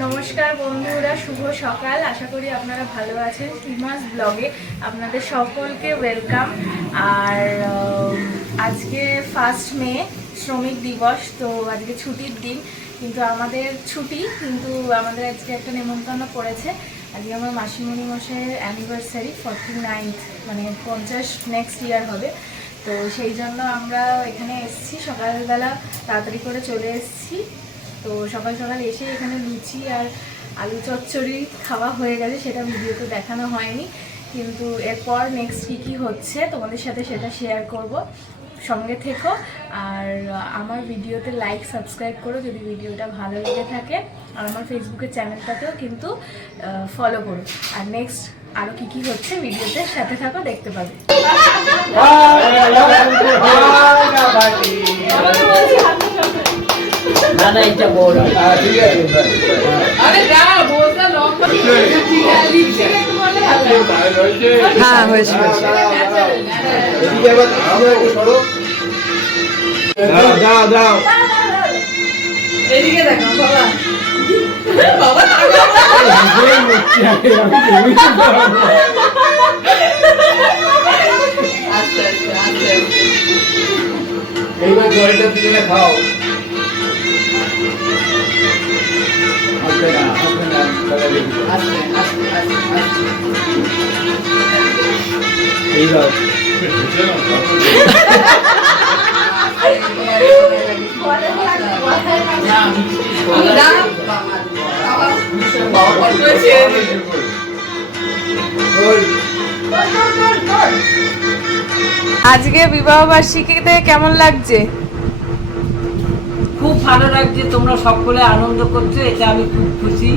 নমস্কার বন্ধুরা, শুভ সকাল। আশা করি আপনারা ভালো আছেন। ইমাস ব্লগে আপনাদের সকলকে ওয়েলকাম। আর আজকে 1 মে শ্রমিক দিবস, তো আজকে ছুটির দিন, কিন্তু আমাদের ছুটি, কিন্তু আমাদের আজকে একটা নেমন্তন্ন পড়েছে। আজকে আমার মাসিমণি মশাইয়ের অ্যানিভার্সারি, 49th, মানে 50 নেক্সট ইয়ার হবে। তো সেই জন্য আমরা এখানে এসেছি, সকালবেলা তাড়াতাড়ি করে চলে এসেছি। তো সকাল সকাল এসে এখানে লুচি আর আলু চচ্চড়ি খাওয়া হয়ে গেছে, সেটা ভিডিওতে দেখানো হয়নি, কিন্তু এরপর নেক্সট কী হচ্ছে তোমাদের সাথে সেটা শেয়ার করব। সঙ্গে থেকো আর আমার ভিডিওতে লাইক সাবস্ক্রাইব করো যদি ভিডিওটা ভালো লেগে থাকে, আর আমার ফেসবুকের চ্যানেলটাতেও কিন্তু ফলো করো। আর নেক্সট আরও কী হচ্ছে ভিডিওতে সাথে থাকো, দেখতে পাবে। না না এটা বড় ঠিক আছে। আরে যা বলটা লম্বা লিপস্টিক একটু বলে হ্যাঁ হয়েছে এদিকে আবার একটু সরো, দাও দাও এদিকে দেখো বাবা বাবা আচ্ছা আচ্ছা আচ্ছা এইবার জলটা দিয়ে খাও। আজকে বিবাহ বার্ষিকীতে কেমন লাগছে? খুব ভালো লাগছে, তোমরা সকলে আনন্দ করছো, এটা আমি খুব খুশি।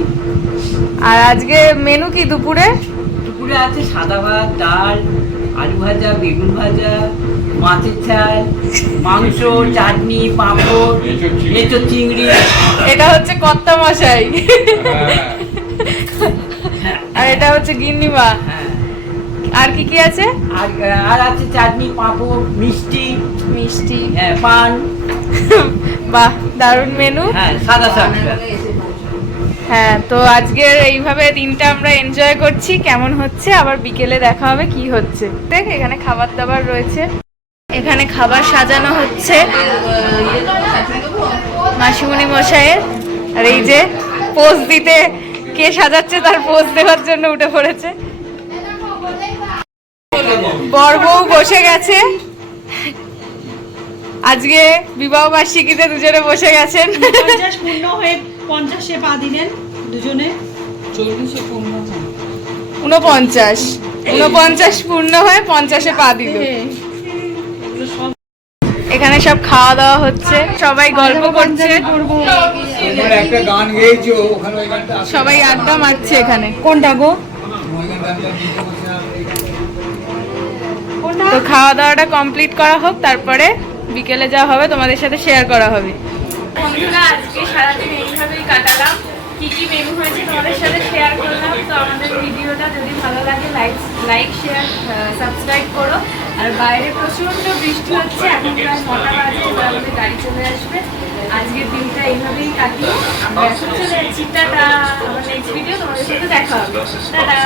আর আজকে মেনু কি দুপুরে? দুপুরে আছে সাদা ভাত, ডাল, আলু ভাজা, বেগুন ভাজা, মাছের ঝাল, মাংস, চাটনি, পাঁপড়, এঁচোড় চিংড়ি। এটা হচ্ছে কর্তা মশাই আর এটা হচ্ছে গিন্নিমা। হ্যাঁ, আর কি কি আছে? আর আছে চাটনি, পাঁপড়, মিষ্টি, মিষ্টি, হ্যাঁ, পান। বাহ, দারুণ মেনু। হ্যাঁ, সাদা শাক। হ্যাঁ, তো আজকের এইভাবে দিনটা আমরা এনজয় করছি। কেমন হচ্ছে আবার বিকেলে দেখা হবে কি হচ্ছে। দেখ, এখানে খাবার দাবার রয়েছে, এখানে খাবার সাজানো হচ্ছে মাসিমণি মশাইয়ের। আর এই যে পোজ দিতে কে সাজাচ্ছে, তার পোজ দেওয়ার জন্য উঠে পড়েছে। বর বউ বসে গেছে, আজকে বিবাহ বার্ষিকীতে দুজনে বসে গেছেন। 50 পূর্ণ হয়ে 50-এ পা দিলেন দুজনে। 40-এ পূর্ণ। 49 পূর্ণ হয়ে 50-এ পা দিল। এখানে সব খাওয়া দাওয়া হচ্ছে, সবাই গল্প করছে, একটা গান গেয়েছো ওখানে, ওই গানটা সবাই আড্ডা মারছে এখানে। কোনটা গো? তো খাওয়া দাওয়াটা কমপ্লিট করা হোক, তারপরে বিকেলে যা হবে তোমাদের সাথে শেয়ার করা হবে। বন্ধুরা, আজকে সারাদিন এইভাবেই কাটালাম। কি কি মেনু হয়েছে তোমাদের সাথে শেয়ার করলাম। তো আমাদের ভিডিওটা যদি ভালো লাগে লাইক শেয়ার সাবস্ক্রাইব করো। আর বাইরে প্রচণ্ড বৃষ্টি হচ্ছে, এখন প্রায় 9টা বাজে, এবার আমাদের গাড়ি চলে আসবে। আজকের দিনটা এইভাবেই কাটিয়ে আমরা এখন চলে যাচ্ছি। টাটা। আমার নেক্সট ভিডিও তোমাদের সাথে দেখা হবে। টাটা।